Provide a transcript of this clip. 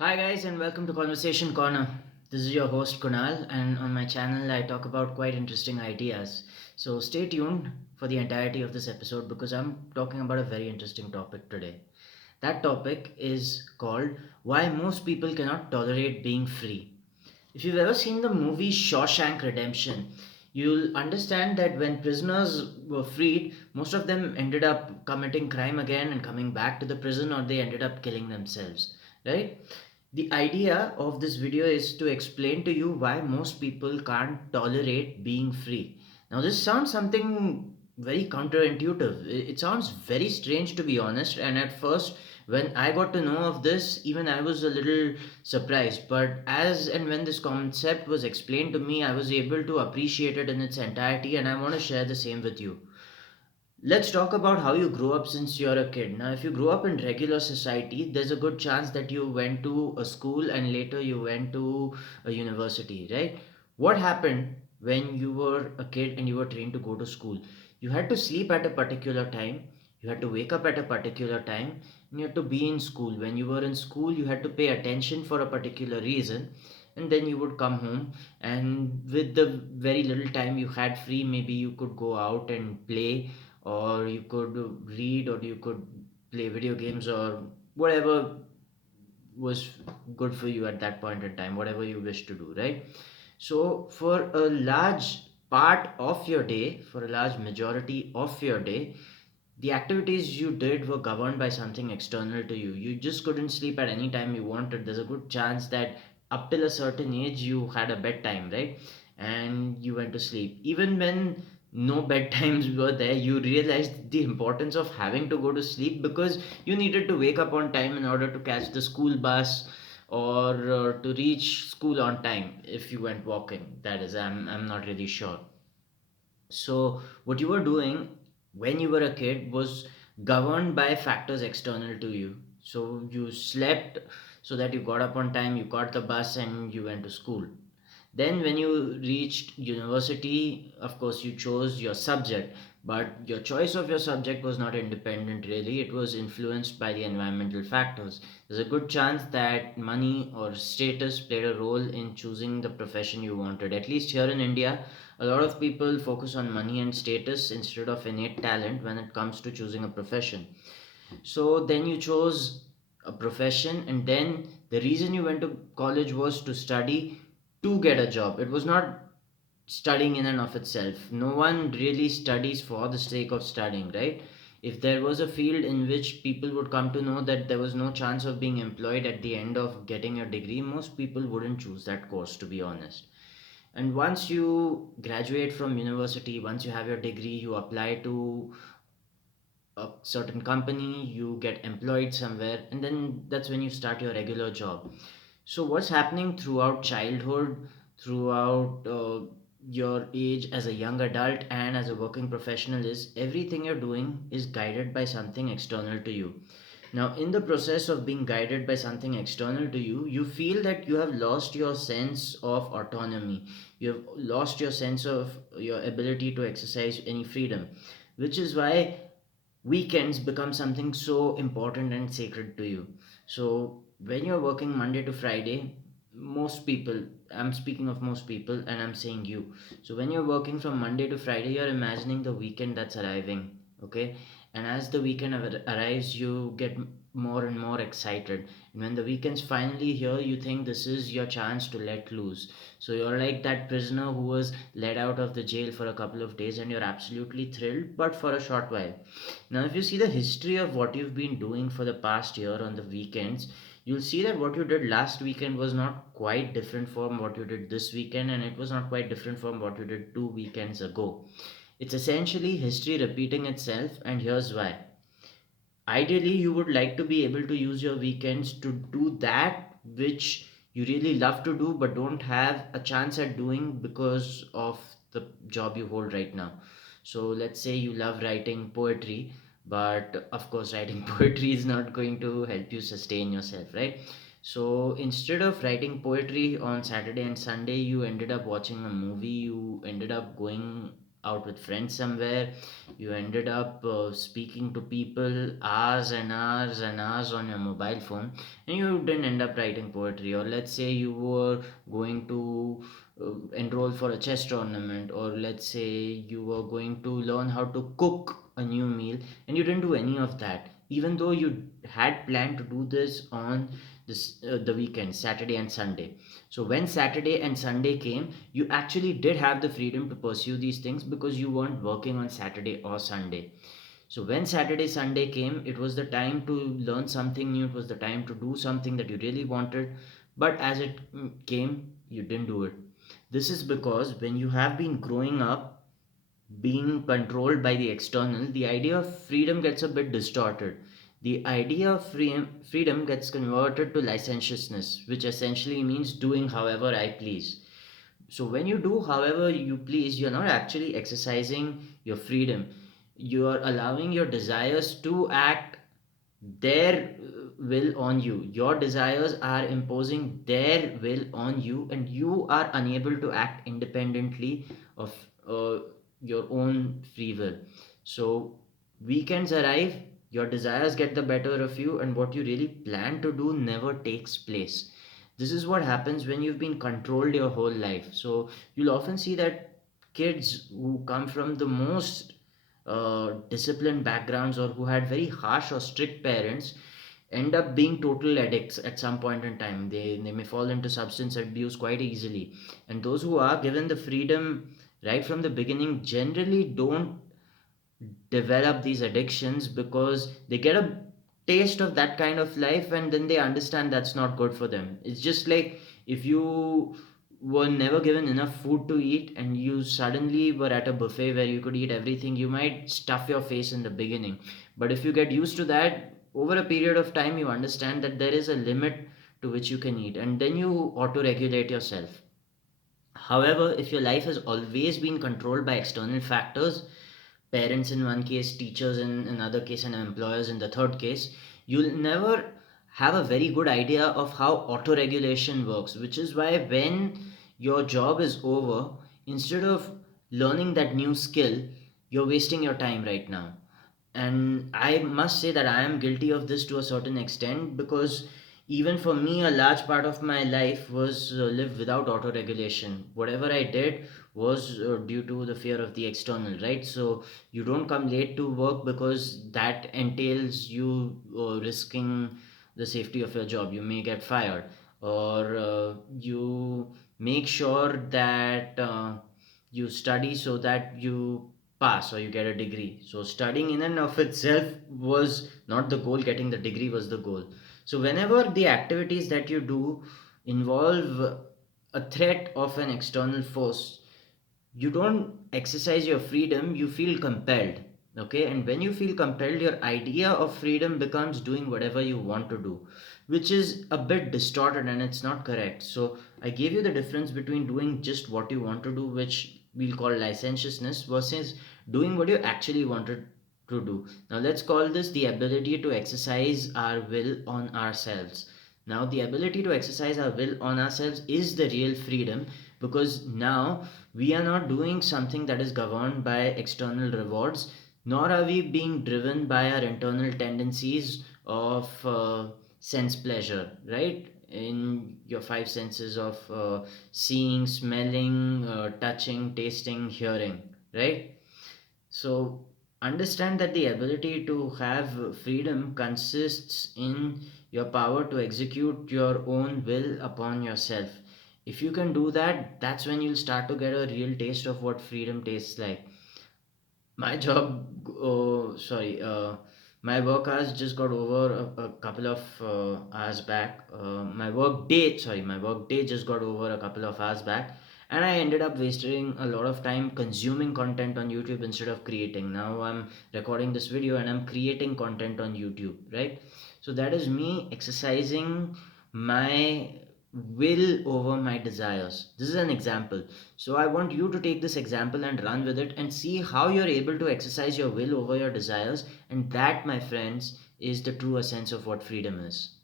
Hi, guys, and welcome to Conversation Corner. This is your host Kunal, and on my channel, I talk about quite interesting ideas. So, stay tuned for the entirety of this episode because I'm talking about a very interesting topic today. That topic is called Why Most People Cannot Tolerate Being Free. If you've ever seen the movie Shawshank Redemption, you'll understand that when prisoners were freed, most of them ended up committing crime again and coming back to the prison, or they ended up killing themselves, right? The idea of this video is to explain to you why most people can't tolerate being free. Now, this sounds something very counterintuitive. It sounds very strange, to be honest. And at first, when I got to know of this, even I was a little surprised. But as and when this concept was explained to me, I was able to appreciate it in its entirety, and I want to share the same with you. Let's talk about how you grew up since you're a kid. Now, if you grew up in regular society, there's a good chance that you went to a school and later you went to a university, right? What happened when you were a kid and you were trained to go to school? You had to sleep at a particular time, you had to wake up at a particular time, and you had to be in school. When you were in school, you had to pay attention for a particular reason, and then you would come home. And with the very little time you had free, maybe you could go out and play, or you could read, or you could play video games, or whatever was good for you at that point in time, whatever you wish to do, right? So for a large part of your day, for a large majority of your day, the activities you did were governed by something external to you. You just couldn't sleep at any time you wanted. There's a good chance that up till a certain age you had a bedtime, right? And you went to sleep. Even when no bedtimes were there, you realized the importance of having to go to sleep because you needed to wake up on time in order to catch the school bus, or to reach school on time if you went walking. That is, I'm not really sure. So, what you were doing when you were a kid was governed by factors external to you. So, you slept so that you got up on time, you caught the bus, and you went to school. Then, when you reached university, of course, you chose your subject, but your choice of your subject was not independent really, it was influenced by the environmental factors. There's a good chance that money or status played a role in choosing the profession you wanted. At least here in India, a lot of people focus on money and status instead of innate talent when it comes to choosing a profession. So then you chose a profession, and then the reason you went to college was to study to get a job. It was not studying in and of itself. No one really studies for the sake of studying, right? If there was a field in which people would come to know that there was no chance of being employed at the end of getting a degree, most people wouldn't choose that course, to be honest. And once you graduate from university, once you have your degree, you apply to a certain company, you get employed somewhere, and then that's when you start your regular job. So, what's happening throughout childhood, throughout your age as a young adult and as a working professional is everything you're doing is guided by something external to you. Now, in the process of being guided by something external to you, you feel that you have lost your sense of autonomy. You have lost your sense of your ability to exercise any freedom, which is why weekends become something so important and sacred to you. So when you're working Monday to Friday, most people, I'm speaking of most people and I'm saying you. So when you're working from Monday to Friday, you're imagining the weekend that's arriving, okay? And as the weekend arrives, you get more and more excited. And when the weekend's finally here, you think this is your chance to let loose. So you're like that prisoner who was let out of the jail for a couple of days and you're absolutely thrilled, but for a short while. Now, if you see the history of what you've been doing for the past year on the weekends, you'll see that what you did last weekend was not quite different from what you did this weekend, and it was not quite different from what you did 2 weekends ago. It's essentially history repeating itself, and here's why. Ideally, you would like to be able to use your weekends to do that which you really love to do but don't have a chance at doing because of the job you hold right now. So let's say you love writing poetry, but of course writing poetry is not going to help you sustain yourself, right? So instead of writing poetry on Saturday and Sunday, you ended up watching a movie, you ended up going out with friends somewhere, you ended up speaking to people hours and hours and hours on your mobile phone, and you didn't end up writing poetry. Or let's say you were going to enroll for a chess tournament, or let's say you were going to learn how to cook a new meal, and you didn't do any of that, even though you had planned to do this on the weekend, Saturday and Sunday. So when Saturday and Sunday came, you actually did have the freedom to pursue these things because you weren't working on Saturday or Sunday. So when Saturday, Sunday came, it was the time to learn something new. It was the time to do something that you really wanted. But as it came, you didn't do it. This is because when you have been growing up, being controlled by the external, the idea of freedom gets a bit distorted. The idea of freedom gets converted to licentiousness, which essentially means doing however I please. So when you do however you please, you're not actually exercising your freedom. You are allowing your desires to act their will on you. Your desires are imposing their will on you, and you are unable to act independently of uh, your own free will. So weekends arrive, your desires get the better of you, and what you really plan to do never takes place. This is what happens when you've been controlled your whole life. So you'll often see that kids who come from the most disciplined backgrounds, or who had very harsh or strict parents, end up being total addicts at some point in time. They may fall into substance abuse quite easily. And those who are given the freedom right from the beginning generally don't develop these addictions, because they get a taste of that kind of life and then they understand that's not good for them. It's just like if you were never given enough food to eat and you suddenly were at a buffet where you could eat everything, you might stuff your face in the beginning. But if you get used to that, over a period of time, you understand that there is a limit to which you can eat, and then you auto regulate yourself. However, if your life has always been controlled by external factors, parents in one case, teachers in another case, and employers in the third case, you'll never have a very good idea of how auto-regulation works, which is why when your job is over, instead of learning that new skill, you're wasting your time right now. And I must say that I am guilty of this to a certain extent, because even for me, a large part of my life was lived without auto regulation. Whatever I did was due to the fear of the external, right? So you don't come late to work because that entails you risking the safety of your job. You may get fired, or you make sure that you study so that you pass or you get a degree. So studying in and of itself was not the goal, getting the degree was the goal. So whenever the activities that you do involve a threat of an external force, you don't exercise your freedom, you feel compelled. Okay, and when you feel compelled, your idea of freedom becomes doing whatever you want to do, which is a bit distorted and it's not correct. So I gave you the difference between doing just what you want to do, which we'll call licentiousness, versus doing what you actually wanted to do. Now let's call this the ability to exercise our will on ourselves. Now the ability to exercise our will on ourselves is the real freedom, because now we are not doing something that is governed by external rewards, nor are we being driven by our internal tendencies of sense pleasure, right? In your five senses of seeing, smelling, touching, tasting, hearing, right? So understand that the ability to have freedom consists in your power to execute your own will upon yourself. If you can do that, that's when you'll start to get a real taste of what freedom tastes like. My job, oh, sorry, my work hours just got over a couple of hours back. My work day just got over a couple of hours back, and I ended up wasting a lot of time consuming content on YouTube instead of creating. Now I'm recording this video and I'm creating content on YouTube, right? So that is me exercising my will over my desires. This is an example. So I want you to take this example and run with it and see how you're able to exercise your will over your desires. And that, my friends, is the true essence of what freedom is.